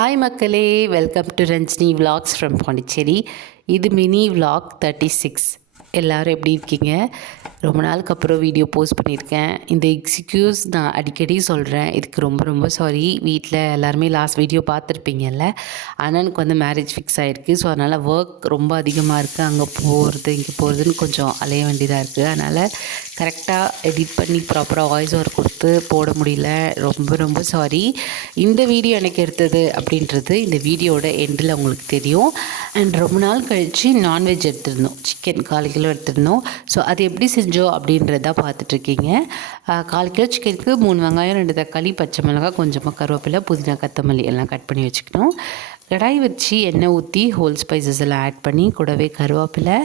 Hi மக்களே, welcome to Ranjini vlogs from Pondicherry. இது mini vlog 36. எல்லோரும் எப்படி இருக்கீங்க? ரொம்ப நாளுக்கு அப்புறம் வீடியோ போஸ்ட் பண்ணியிருக்கேன். இந்த எக்ஸ்கியூஸ் நான் அடிக்கடி சொல்கிறேன். இதுக்கு ரொம்ப ரொம்ப சாரி. வீட்டில் எல்லாருமே லாஸ்ட் வீடியோ பார்த்துருப்பீங்கல்ல. அண்ணனுக்கு வந்து மேரேஜ் ஃபிக்ஸ் ஆகிருக்கு. ஸோ அதனால் ஒர்க் ரொம்ப அதிகமாக இருக்குது. அங்கே போகிறது இங்கே போகிறதுன்னு கொஞ்சம் அலைய வேண்டியதாக இருக்குது. அதனால் கரெக்டாக எடிட் பண்ணி ப்ராப்பராக வாய்ஸ் ஓவர் கொடுத்து போட முடியல. ரொம்ப ரொம்ப சாரி. இந்த வீடியோ எனக்கு எடுத்தது அப்படின்றது இந்த வீடியோட எண்டில் உங்களுக்கு தெரியும். அண்ட் ரொம்ப நாள் கழித்து நான்வெஜ் எடுத்திருந்தோம். சிக்கன் 4 கிலோ எடுத்திருந்தோம். ஸோ அது எப்படி செஞ்சோம் அப்படின்றத பார்த்துட்ருக்கீங்க. 4 கிலோ சிக்கனுக்கு 3 வெங்காயம், 2 தக்காளி, பச்சை மிளகாய், கொஞ்சமாக கருவேப்பிலை, புதினா, கொத்தமல்லி எல்லாம் கட் பண்ணி வச்சுக்கணும். கடாய் வச்சு எண்ணெய் ஊற்றி ஹோல் ஸ்பைசஸ் எல்லாம் ஆட் பண்ணி கூடவே கருவேப்பிலை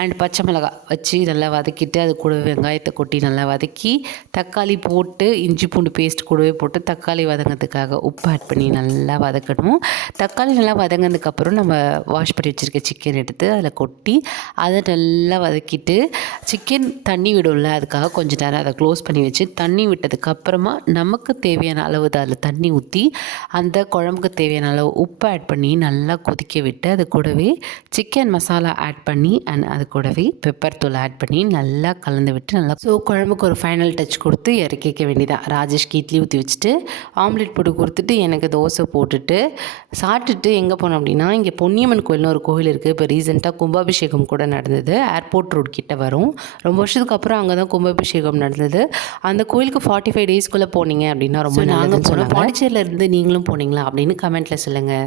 அண்ட் பச்சை மிளகாய் வச்சு நல்லா வதக்கிட்டு அது கூடவே வெங்காயத்தை கொட்டி நல்லா வதக்கி தக்காளி போட்டு இஞ்சி பூண்டு பேஸ்ட் கூடவே போட்டு தக்காளி வதங்கிறதுக்காக உப்பு ஆட் பண்ணி நல்லா வதக்கணும். தக்காளி நல்லா வதங்கினதுக்கப்புறம் நம்ம வாஷ் பண்ணி வச்சுருக்க சிக்கன் எடுத்து அதில் கொட்டி அதை நல்லா வதக்கிட்டு சிக்கன் தண்ணி விடும்ல, அதுக்காக கொஞ்சம் நேரம் அதை க்ளோஸ் பண்ணி வச்சு தண்ணி விட்டதுக்கப்புறமா நமக்கு தேவையான அளவு அதில் தண்ணி ஊற்றி அந்த குழம்புக்கு தேவையான அளவு உப்பு ஆட் பண்ணி நல்லா கொதிக்க விட்டு அது கூடவே சிக்கன் மசாலா ஆட் பண்ணி அண்ட் அது கூடவே பெப்பர் தூள் ஆட் பண்ணி நல்லா கலந்து விட்டு நல்லா குழம்புக்கு ஒரு ஃபைனல் டச் கொடுத்து இறக்கிக்க வேண்டியதான். ராஜேஷ்க்கு இட்லி ஊற்றி வச்சுட்டு ஆம்லெட் போட்டு கொடுத்துட்டு எனக்கு தோசை போட்டுட்டு சாப்பிட்டுட்டு எங்கே போனோம் அப்படின்னா, இங்கே பொன்னியம்மன் கோயில்னு ஒரு கோவில் இருக்குது. இப்போ ரீசெண்டாக கும்பாபிஷேகம் கூட நடந்தது. ஏர்போர்ட் ரோட் கிட்ட வரும். ரொம்ப வருஷத்துக்கு அப்புறம் அங்கே தான் கும்பாபிஷேகம் நடந்தது. அந்த கோயிலுக்கு 45 டேஸ்க்குள்ளே போனீங்க அப்படின்னா ரொம்ப நாங்கள் போனோம். பாண்டிச்சேரியில் இருந்து நீங்களும் போனீங்களா அப்படின்னு கமெண்ட்டில் சொல்லுங்கள்.